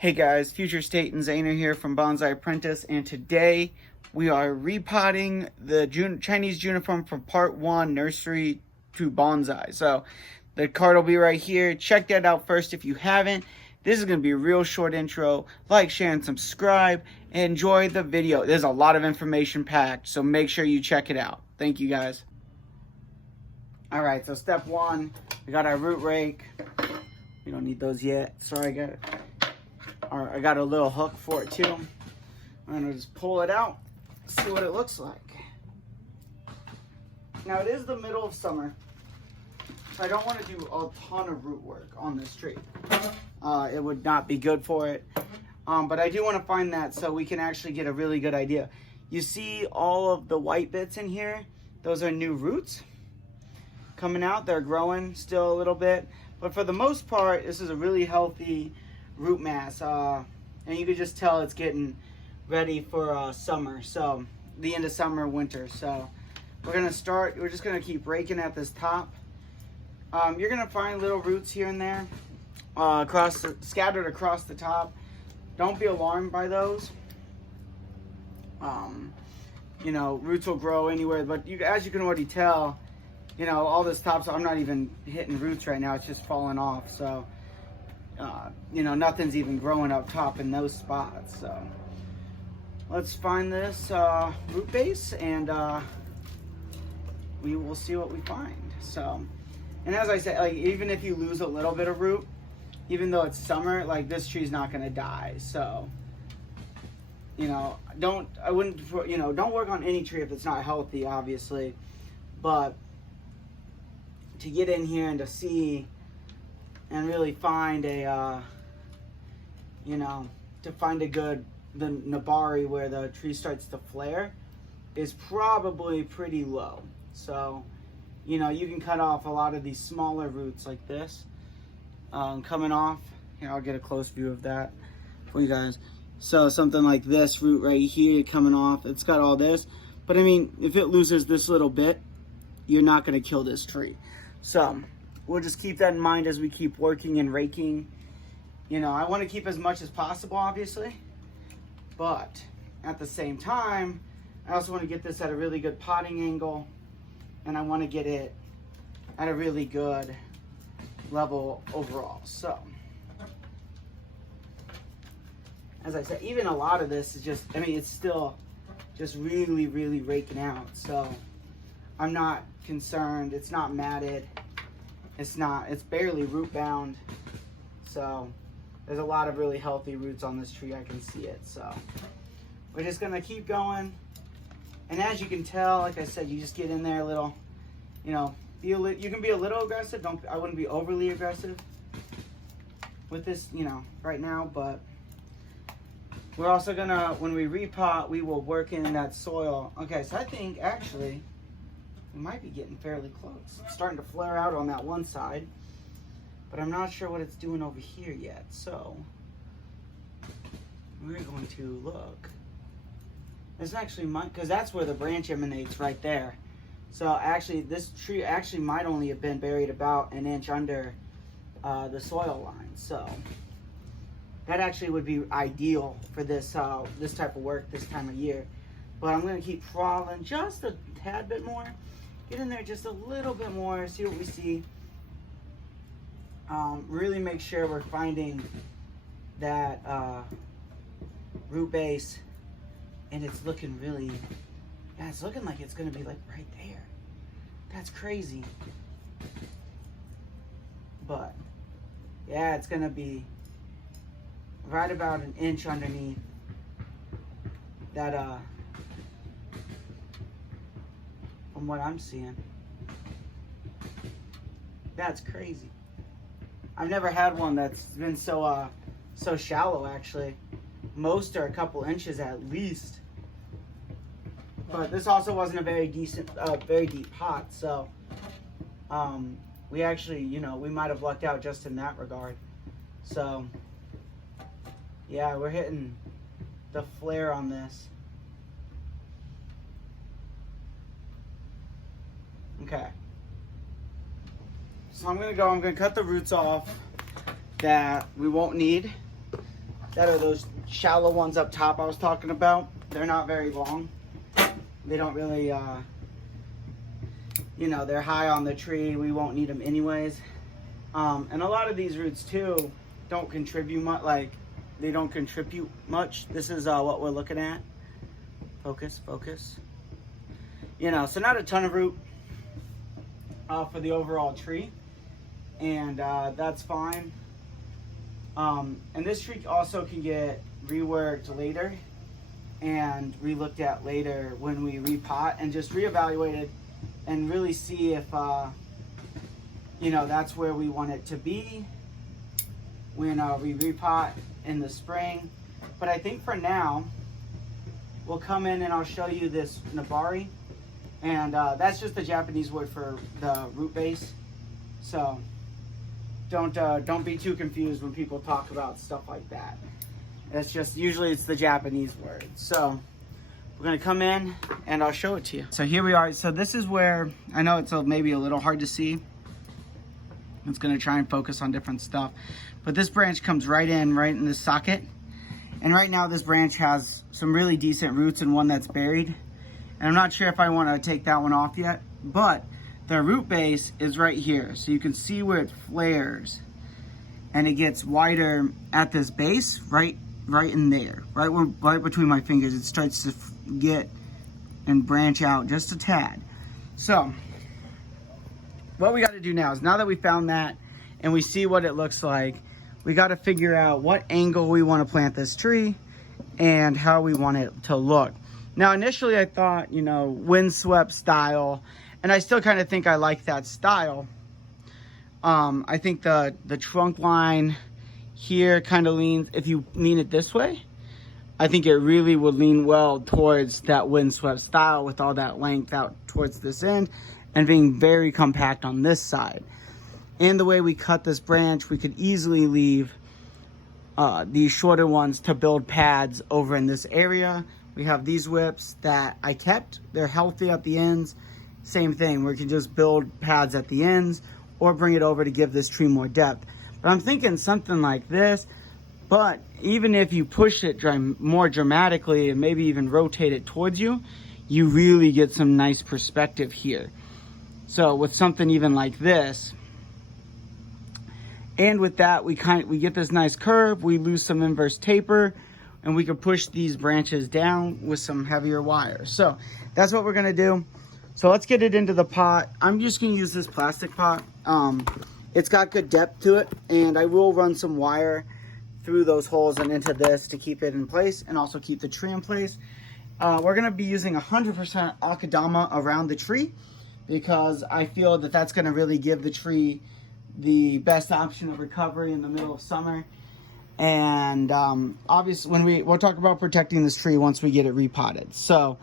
Hey guys, Future State and Zaner here from Bonsai Apprentice, and today we are repotting the Chinese Juniper from part 1, nursery to bonsai. So the card will be right here. Check that out first if you haven't. This is going to be a real short intro. Like, share, and subscribe. And enjoy the video. There's a lot of information packed, so make sure you check it out. Thank you guys. Alright, so step 1, we got our root rake. We don't need those yet. Sorry, I got a little hook for it too. I'm gonna just pull it out, see what it looks like. Now it is the middle of summer, so I don't want to do a ton of root work on this tree. It would not be good for it. But I do want to find that so we can actually get a really good idea. You see all of the white bits in here? Those are new roots coming out. They're growing still a little bit, but for the most part, this is a really healthy root mass, and you can just tell it's getting ready for summer, so the end of summer, winter. So we're just gonna keep raking at this top. You're gonna find little roots here and there scattered across the top. Don't be alarmed by those. You know, roots will grow anywhere, but as you can already tell, you know, all this top, so I'm not even hitting roots right now, it's just falling off. So you know, nothing's even growing up top in those spots. So let's find this root base, and we will see what we find. So, and as I said, like, even if you lose a little bit of root, even though it's summer, like, this tree's not gonna die. So, you know, don't work on any tree if it's not healthy, obviously. But to get in here and to see and really find a, to find the nabari where the tree starts to flare is probably pretty low. So, you know, you can cut off a lot of these smaller roots like this coming off. Here, I'll get a close view of that for you guys. So something like this root right here coming off, it's got all this. But I mean, if it loses this little bit, you're not gonna kill this tree. So we'll just keep that in mind as we keep working and raking. You know, I want to keep as much as possible, obviously, but at the same time, I also want to get this at a really good potting angle, and I want to get it at a really good level overall. So, as I said, even a lot of this is just, I mean, it's still just really, really raking out. So, I'm not concerned. It's not matted. It's barely root bound. So there's a lot of really healthy roots on this tree. I can see it. So we're just gonna keep going. And as you can tell, like I said, you just get in there a little, you know, you can be a little aggressive. I wouldn't be overly aggressive with this, you know, right now, but we're also gonna, when we repot, we will work in that soil. Okay, so I think actually we might be getting fairly close. It's starting to flare out on that one side, but I'm not sure what it's doing over here yet. So we're going to look. This actually might, because that's where the branch emanates right there. So actually, this tree actually might only have been buried about an inch under the soil line. So that actually would be ideal for this this type of work this time of year. But I'm going to keep crawling just a tad bit more. Get in there just a little bit more, see what we see. Really make sure we're finding that root base, and it's looking really, yeah, it's looking like it's gonna be like right there. That's crazy. But yeah, it's gonna be right about an inch underneath that from what I'm seeing. That's crazy. I've never had one that's been so so shallow, actually. Most are a couple inches at least. But this also wasn't a very deep pot, so we actually, you know, we might have lucked out just in that regard. So yeah, we're hitting the flare on this. Okay. So I'm gonna cut the roots off that we won't need. that are those shallow ones up top I was talking about. They're not very long. They don't really, you know, they're high on the tree. We won't need them anyways. And a lot of these roots too don't contribute much, like they don't contribute much. This is what we're looking at. Focus, focus. You know, so not a ton of root for the overall tree. And that's fine. And this tree also can get reworked later and re-looked at later when we repot and just reevaluate it and really see if, you know, that's where we want it to be when we repot in the spring. But I think for now, we'll come in and I'll show you this Nabari. And that's just the Japanese word for the root base. So don't be too confused when people talk about stuff like that. It's just, usually it's the Japanese word. So we're gonna come in and I'll show it to you. So here we are. So this is where, I know it's maybe a little hard to see. It's gonna try and focus on different stuff. But this branch comes right in this socket. And right now this branch has some really decent roots and one that's buried. And I'm not sure if I wanna take that one off yet, but the root base is right here. So you can see where it flares and it gets wider at this base, right in there, right between my fingers. It starts to get and branch out just a tad. So what we got to do now is, now that we found that and we see what it looks like, we got to figure out what angle we want to plant this tree and how we want it to look. Now initially I thought, you know, windswept style, and I still kind of think I like that style. I think the trunk line here kind of leans, if you lean it this way, I think it really would lean well towards that windswept style with all that length out towards this end and being very compact on this side. And the way we cut this branch, we could easily leave these shorter ones to build pads over in this area. We have these whips that I kept. They're healthy at the ends. Same thing, we can just build pads at the ends or bring it over to give this tree more depth. But I'm thinking something like this, but even if you push it more dramatically and maybe even rotate it towards you, you really get some nice perspective here. So with something even like this, and with that, we get this nice curve, we lose some inverse taper, and we can push these branches down with some heavier wire. So that's what we're gonna do. So let's get it into the pot. I'm just gonna use this plastic pot. It's got good depth to it, and I will run some wire through those holes and into this to keep it in place and also keep the tree in place. We're gonna be using 100% akadama around the tree because I feel that that's gonna really give the tree the best option of recovery in the middle of summer. And obviously we'll talk about protecting this tree once we get it repotted. So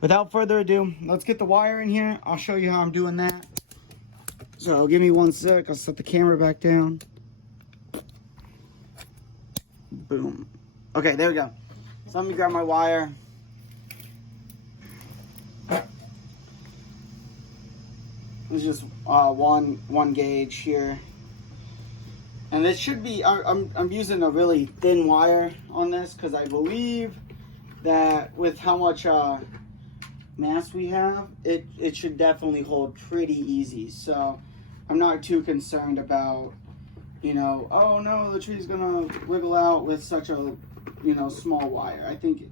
without further ado, let's get the wire in here. I'll show you how I'm doing that. So give me 1 sec, I'll set the camera back down. Boom. Okay, there we go. So let me grab my wire. It's just one gauge here. And this should be, I'm using a really thin wire on this because I believe that with how much mass we have, it should definitely hold pretty easy. So I'm not too concerned about, you know, oh no, the tree's gonna wiggle out with such a, you know, small wire. I think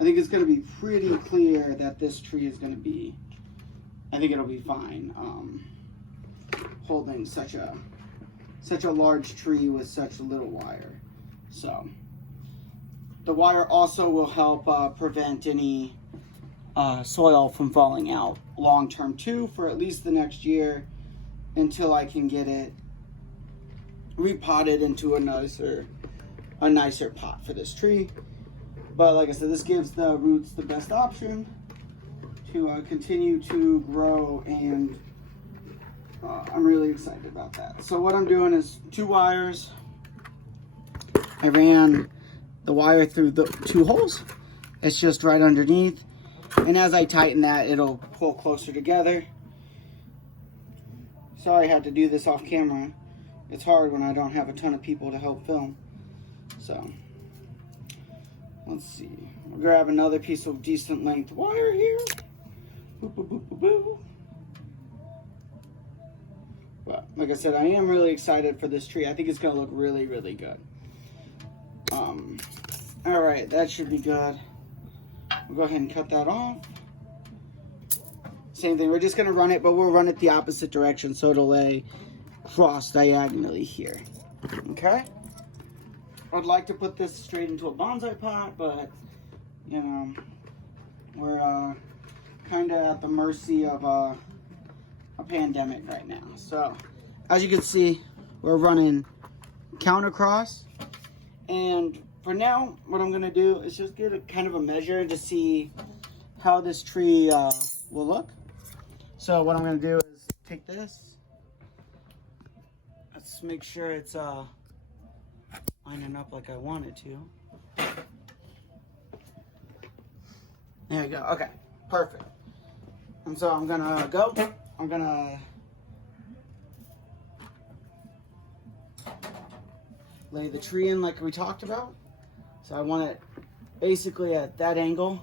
it's gonna be pretty clear that this tree is gonna be, I think it'll be fine holding such a large tree with such little wire. So the wire also will help prevent any soil from falling out long term too, for at least the next year until I can get it repotted into a nicer pot for this tree. But like I said, this gives the roots the best option to continue to grow, and I'm really excited about that. So what I'm doing is 2 wires. I ran the wire through the 2 holes. It's just right underneath. And as I tighten that, it'll pull closer together. Sorry I had to do this off camera. It's hard when I don't have a ton of people to help film. So Let's see. We'll grab another piece of decent length wire here. Boop, boop, boop, boop, boop. But like I said, I am really excited for this tree. I think it's gonna look really, really good. All right, that should be good. We'll go ahead and cut that off. Same thing, we're just gonna run it, but we'll run it the opposite direction so it'll lay cross diagonally here. Okay? I'd like to put this straight into a bonsai pot, but you know, we're kind of at the mercy of a pandemic right now. So, as you can see, we're running counter cross, and for now, what I'm gonna do is just get a kind of a measure to see how this tree will look. So what I'm gonna do is take this. Let's make sure it's lining up like I want it to. There we go. Okay, perfect. And so I'm gonna lay the tree in like we talked about. So I want it basically at that angle.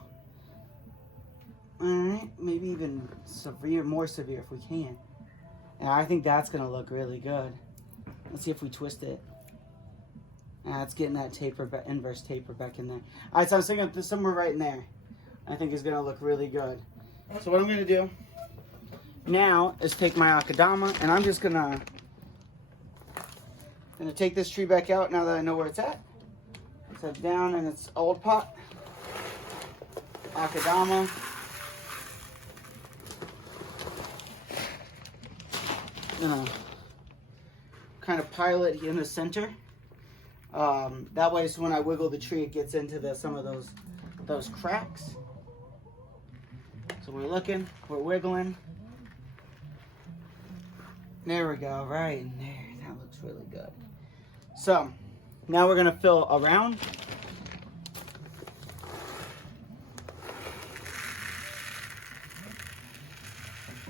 All right, maybe even more severe if we can. And I think that's gonna look really good. Let's see if we twist it. It's getting that inverse taper back in there. All right, so I was thinking somewhere right in there. I think is gonna look really good. So what I'm gonna do now is take my akadama, and I'm just gonna take this tree back out now that I know where it's at. Set it down in its old pot. Akadama. Kind of pile it in the center. That way, so when I wiggle the tree, it gets into some of those cracks. So we're looking, we're wiggling. There we go, right in there. That looks really good. So now we're gonna fill around.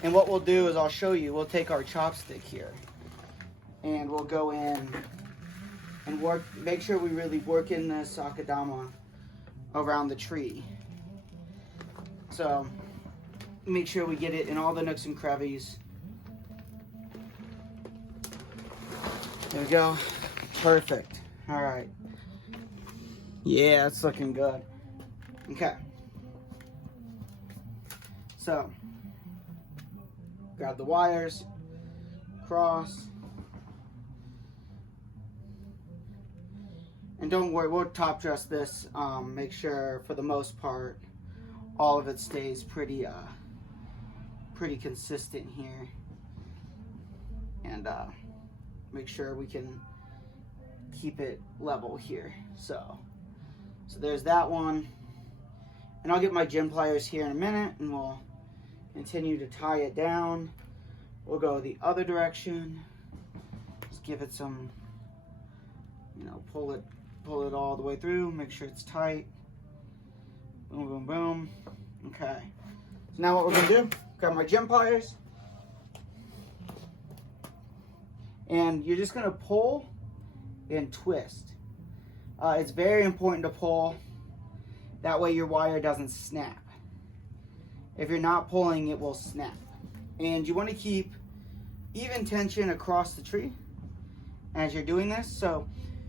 And what we'll do is I'll show you, we'll take our chopstick here and we'll go in and make sure we really work in this akadama around the tree. So make sure we get it in all the nooks and crevices. There we go. Perfect. All right. Yeah, it's looking good. Okay. So grab the wires, cross, and don't worry, we'll top dress this. Make sure, for the most part, all of it stays pretty consistent here, and make sure we can keep it level here. So there's that one, and I'll get my gym pliers here in a minute, and we'll continue to tie it down. We'll go the other direction. Just give it some, pull it all the way through. Make sure it's tight. Boom, boom, boom. Okay. So now what we're gonna do, grab my gym pliers. And you're just gonna pull and twist. It's very important to pull. That way your wire doesn't snap. If you're not pulling, it will snap. And you want to keep even tension across the tree as you're doing this. So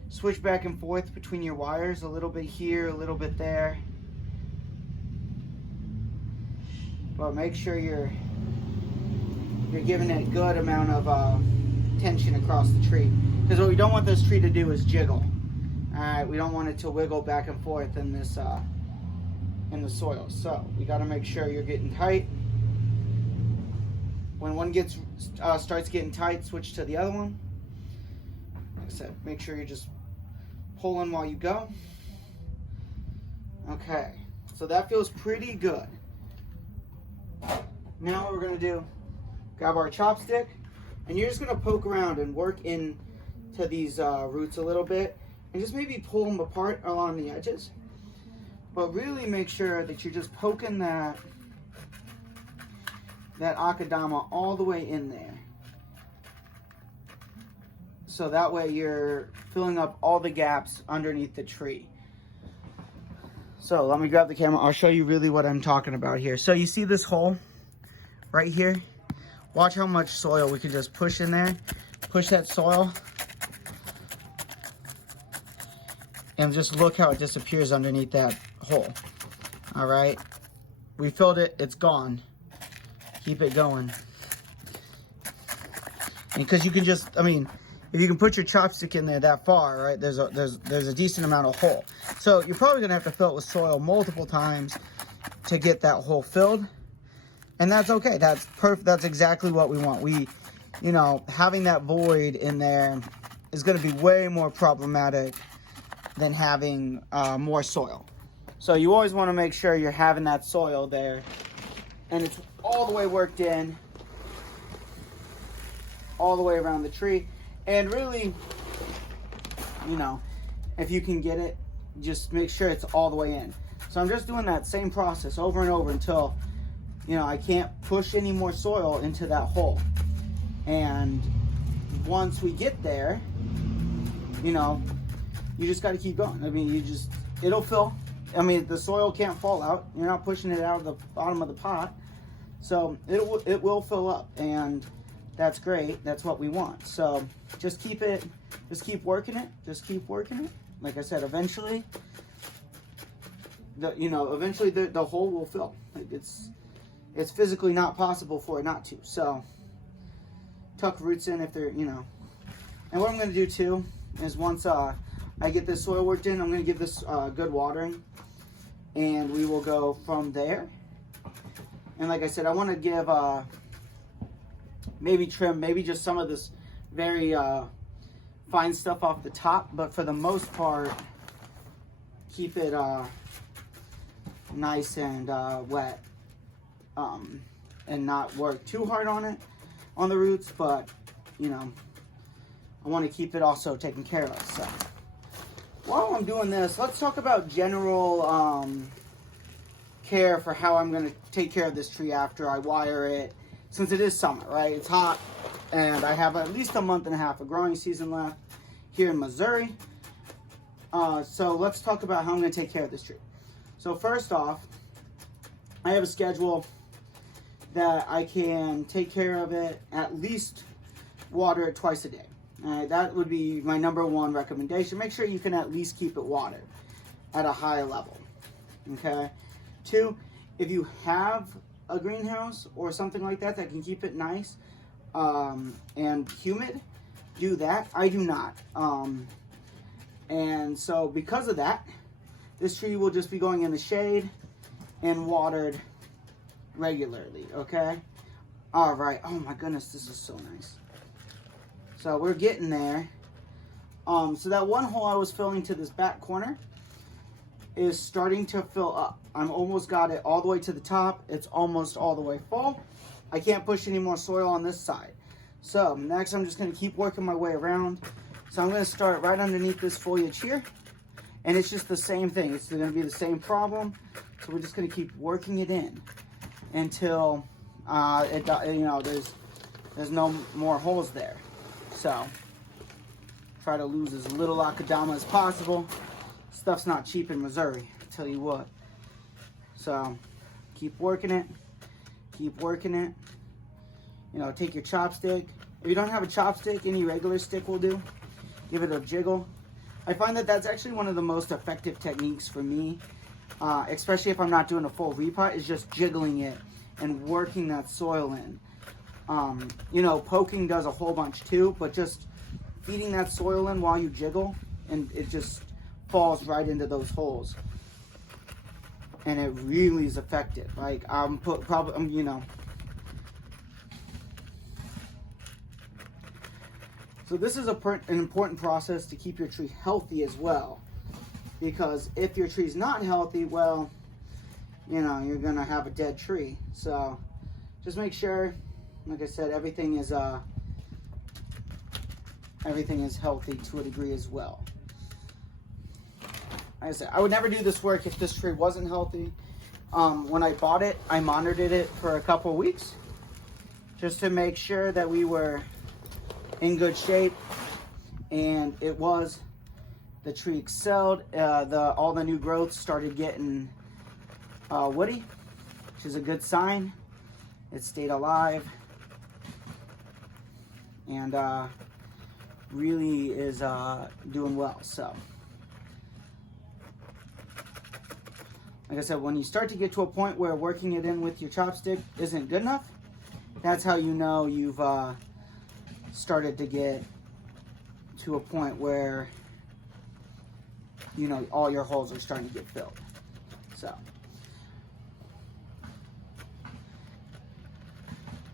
switch back and forth between your wires, a little bit here, a little bit there. But make sure you're giving it a good amount of tension across the tree. Because what we don't want this tree to do is jiggle. Alright, we don't want it to wiggle back and forth in this in the soil. So we got to make sure you're getting tight. When one starts getting tight, switch to the other one. Like I said, make sure you're just pulling while you go. Okay, so that feels pretty good. Now what we're gonna do, grab our chopstick, and you're just gonna poke around and work into these roots a little bit, and just maybe pull them apart along the edges. But really make sure that you're just poking that akadama all the way in there. So that way you're filling up all the gaps underneath the tree. So let me grab the camera. I'll show you really what I'm talking about here. So you see this hole right here? Watch how much soil we can just push in there. Push that soil. And just look how it disappears underneath that hole. All right. We filled it. It's gone. Keep it going. Because you can just, I mean, if you can put your chopstick in there that far, right, there's a decent amount of hole. So you're probably gonna have to fill it with soil multiple times to get that hole filled. And that's okay. That's perfect. That's exactly what we want. You know, having that void in there is gonna be way more problematic than having more soil. So you always wanna make sure you're having that soil there and it's all the way worked in, all the way around the tree. And really, you know, if you can get it, just make sure it's all the way in. So I'm just doing that same process over and over until, you know, I can't push any more soil into that hole. And once we get there, you know, you just got to keep going. I mean, it'll fill. I mean, the soil can't fall out. You're not pushing it out of the bottom of the pot. So it will fill up, and that's great. That's what we want. So just keep working it. Just keep working it. Like I said, eventually, the hole will fill. It's physically not possible for it not to. So tuck roots in if they're, you know. And what I'm going to do too is once I get this soil worked in, I'm going to give this good watering, and we will go from there. And like I said, I want to give maybe trim, maybe just some of this very fine stuff off the top, but for the most part, keep it nice and wet, and not work too hard on the roots, but you know, I want to keep it also taken care of. So while I'm doing this, let's talk about general care for how I'm going to take care of this tree after I wire it. Since it is summer, right? It's hot, and I have at least a month and a half of growing season left here in Missouri. So let's talk about how I'm going to take care of this tree. So first off, I have a schedule that I can take care of it, at least water it twice a day. All right, that would be my #1 recommendation. Make sure you can at least keep it watered at a high level. Okay. 2, if you have a greenhouse or something like that that can keep it nice and humid, do that. I do not. And so because of that, this tree will just be going in the shade and watered regularly, okay? All right. Oh my goodness, this is so nice. So we're getting there. So that one hole I was filling to this back corner is starting to fill up. I'm almost got it all the way to the top. It's almost all the way full. I can't push any more soil on this side. So next I'm just going to keep working my way around. So I'm going to start right underneath this foliage here. And it's just the same thing. It's going to be the same problem. So we're just going to keep working it in until there's no more holes there. So try to lose as little akadama as possible. Stuff's not cheap in Missouri, I tell you what. So keep working it. Keep working it. You know, take your chopstick. If you don't have a chopstick, any regular stick will do. Give it a jiggle. I find that that's actually one of the most effective techniques for me, especially if I'm not doing a full repot, is just jiggling it and working that soil in. You know, poking does a whole bunch too, but just feeding that soil in while you jiggle, and it just falls right into those holes. And it really is effective. Like, you know. So this is an important process to keep your tree healthy as well. Because if your tree's not healthy, well, you know, you're going to have a dead tree. So just make sure, like I said, everything is healthy to a degree as well. Like I said, I would never do this work if this tree wasn't healthy. When I bought it, I monitored it for a couple of weeks just to make sure that we were in good shape, and it was. the tree excelled. All the new growth started getting woody, which is a good sign. It stayed alive and really is doing well. So, like I said, when you start to get to a point where working it in with your chopstick isn't good enough, that's how you know you've started to get to a point where, you know, all your holes are starting to get filled. So,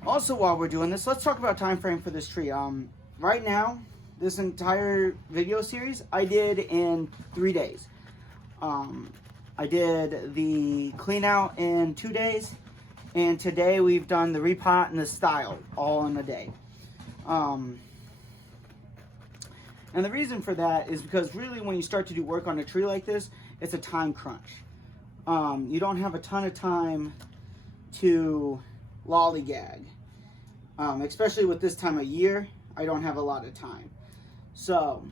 also while we're doing this, let's talk about time frame for this tree. Right now, this entire video series I did in 3 days. I did the clean out in 2 days, and today we've done the repot and the style all in a day. And the reason for that is because really when you start to do work on a tree like this, it's a time crunch. You don't have a ton of time to lollygag. Especially with this time of year, I don't have a lot of time. So,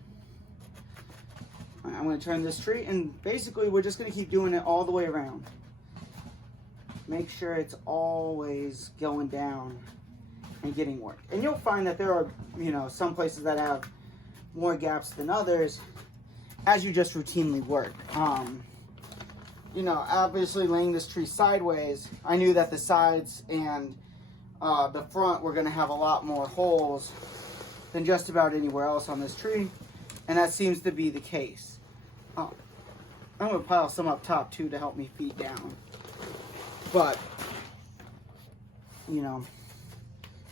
I'm going to turn this tree, and basically we're just going to keep doing it all the way around. Make sure it's always going down and getting work. And you'll find that there are, you know, some places that have more gaps than others as you just routinely work. You know, obviously laying this tree sideways, I knew that the sides and the front were going to have a lot more holes than just about anywhere else on this tree, and that seems to be the case. I'm going to pile some up top too to help me feed down. But, you know,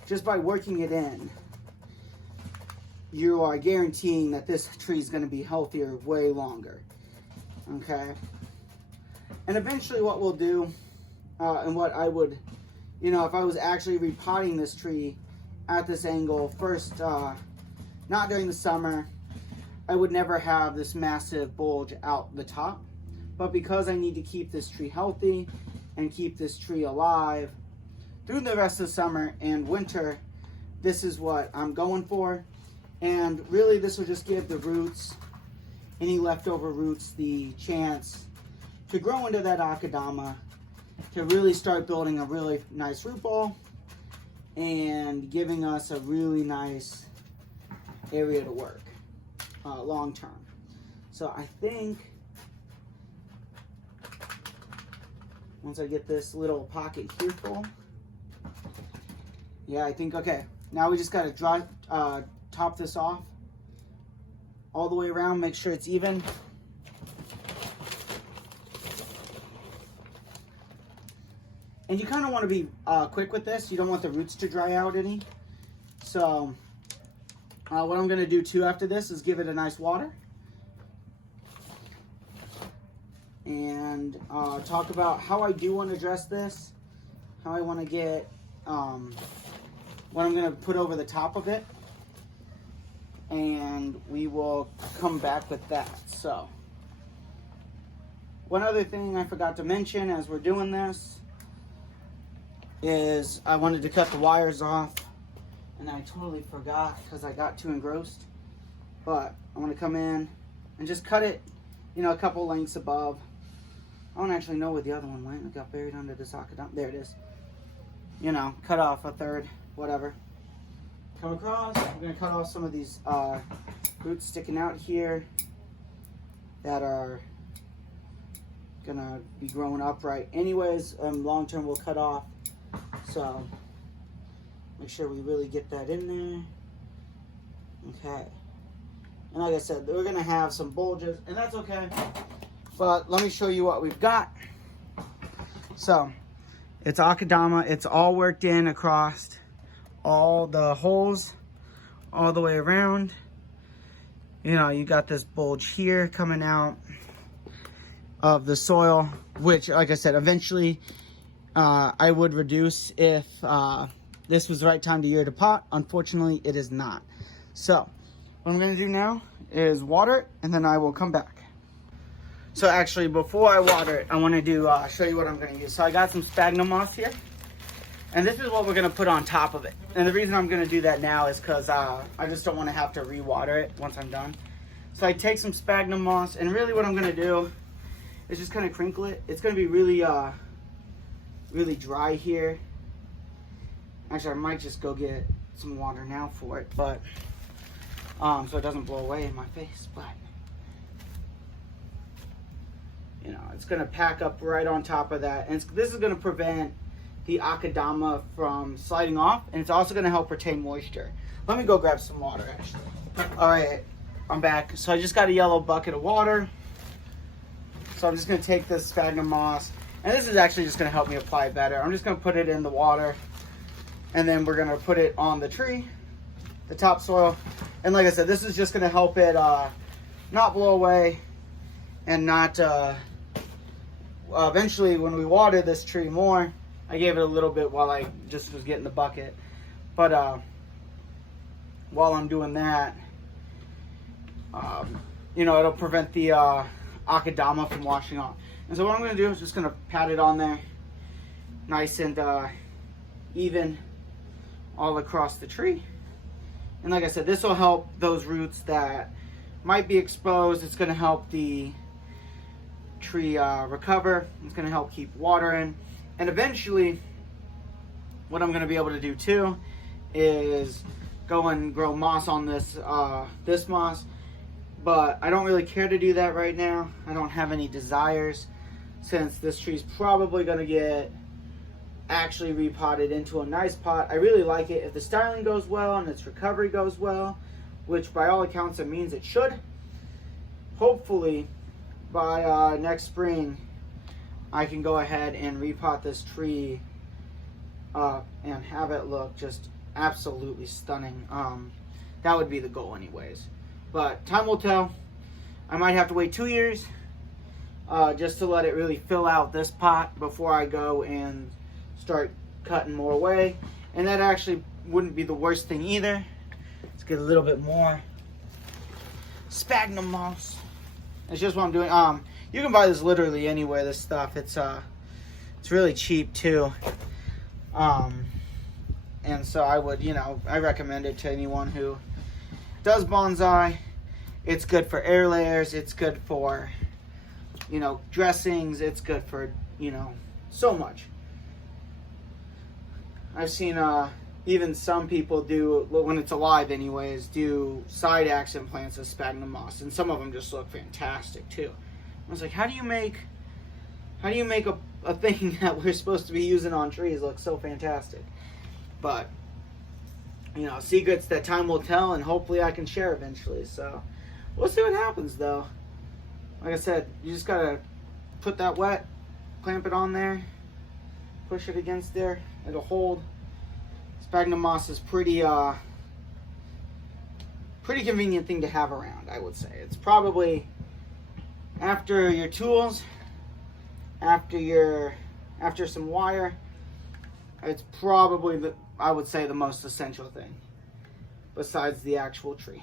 just by working it in, you are guaranteeing that this tree is going to be healthier way longer. Okay? And eventually what we'll do, and what I would, you know, if I was actually repotting this tree at this angle, first, not during the summer, I would never have this massive bulge out the top. But because I need to keep this tree healthy and keep this tree alive through the rest of the summer and winter, this is what I'm going for. And really this will just give the roots, any leftover roots, the chance to grow into that akadama, to really start building a really nice root ball and giving us a really nice area to work long term. So I think once I get this little pocket here full, yeah, I think, okay, now we just got to top this off all the way around, make sure it's even. And you kind of want to be quick with this. You don't want the roots to dry out any. So what I'm going to do too after this is give it a nice water. And talk about how I do want to dress this. How I want to get what I'm going to put over the top of it. And we will come back with that. So one other thing I forgot to mention as we're doing this is I wanted to cut the wires off, and I totally forgot because I got too engrossed. But I want to come in and just cut it, you know, a couple lengths above. I don't actually know where the other one went. It got buried under the socket. There it is. You know, cut off a third, whatever. Come across. I'm going to cut off some of these roots sticking out here that are going to be growing upright anyways. Long term we'll cut off. So make sure we really get that in there. Okay. And like I said, we're going to have some bulges, and that's okay. But let me show you what we've got. So it's akadama. It's all worked in across all the holes all the way around. You know, you got this bulge here coming out of the soil, which, like I said, eventually I would reduce if this was the right time of year to pot. Unfortunately, it is not. So what I'm going to do now is water it, and then I will come back. So actually, before I water it, I want to do show you what I'm going to use. So I got some sphagnum moss here, and this is what we're going to put on top of it. And the reason I'm going to do that now is because I just don't want to have to re-water it once I'm done. So I take some sphagnum moss, and really what I'm gonna do is just kind of crinkle it. It's gonna be really, really dry here. Actually, I might just go get some water now for it, but so it doesn't blow away in my face. But you know, it's gonna pack up right on top of that, and this is gonna prevent the akadama from sliding off, and it's also gonna help retain moisture. Let me go grab some water, actually. All right, I'm back. So I just got a yellow bucket of water. So I'm just gonna take this sphagnum moss, and this is actually just gonna help me apply it better. I'm just gonna put it in the water, and then we're gonna put it on the tree, the topsoil. And like I said, this is just gonna help it not blow away, and not, eventually when we water this tree more, I gave it a little bit while I just was getting the bucket. But while I'm doing that, you know, it'll prevent the akadama from washing off. And so what I'm going to do is just going to pat it on there nice and even all across the tree. And like I said, this will help those roots that might be exposed. It's going to help the tree recover. It's going to help keep water in. And eventually, what I'm going to be able to do too is go and grow moss on this this moss. But I don't really care to do that right now. I don't have any desires, since this tree's probably going to get actually repotted into a nice pot. I really like it. If the styling goes well and its recovery goes well, which by all accounts it means it should, hopefully by next spring I can go ahead and repot this tree and have it look just absolutely stunning. That would be the goal anyways. But time will tell. I might have to wait 2 years just to let it really fill out this pot before I go and start cutting more away. And that actually wouldn't be the worst thing either. Let's get a little bit more sphagnum moss. It's just what I'm doing. You can buy this literally anywhere, this stuff. It's really cheap too. And so I would, you know, I recommend it to anyone who does bonsai. It's good for air layers. It's good for, you know, dressings. It's good for, you know, so much. I've seen even some people do, when it's alive anyways, do side accent plants with sphagnum moss, and some of them just look fantastic too. I was like, how do you make a thing that we're supposed to be using on trees look so fantastic? But you know, secrets that time will tell, and hopefully I can share eventually. So we'll see what happens though. Like I said, you just gotta put that wet, clamp it on there, push it against there, it'll hold. Sphagnum moss is pretty convenient thing to have around, I would say. It's probably, after your tools, after some wire, it's probably I would say the most essential thing besides the actual tree.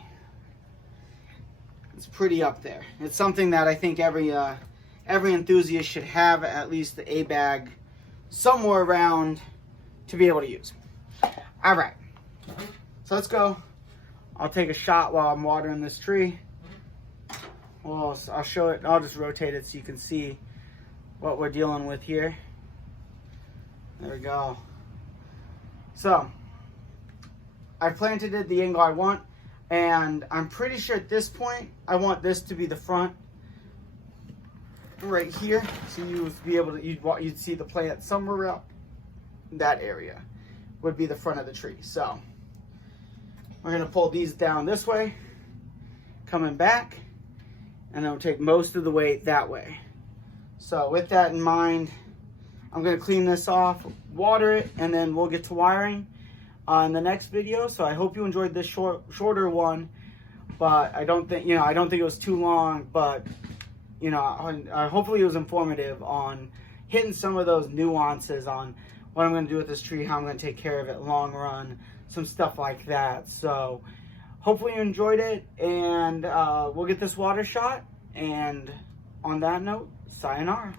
It's pretty up there. It's something that I think every enthusiast should have at least a bag somewhere around to be able to use. All right, so let's go. I'll take a shot while I'm watering this tree. Well, I'll show it. I'll just rotate it so you can see what we're dealing with here. There we go. So I planted it the angle I want, and I'm pretty sure at this point I want this to be the front right here, so you'd be able to you'd see the plant somewhere out that area would be the front of the tree. So we're gonna pull these down this way, coming back, and I'll take most of the weight that way. So with that in mind, I'm gonna clean this off, water it, and then we'll get to wiring in the next video. So I hope you enjoyed this shorter one, but I don't think it was too long, but you know, hopefully it was informative on hitting some of those nuances on what I'm going to do with this tree, how I'm going to take care of it long run, some stuff like that. So hopefully you enjoyed it, and we'll get this water shot. And on that note, sayonara.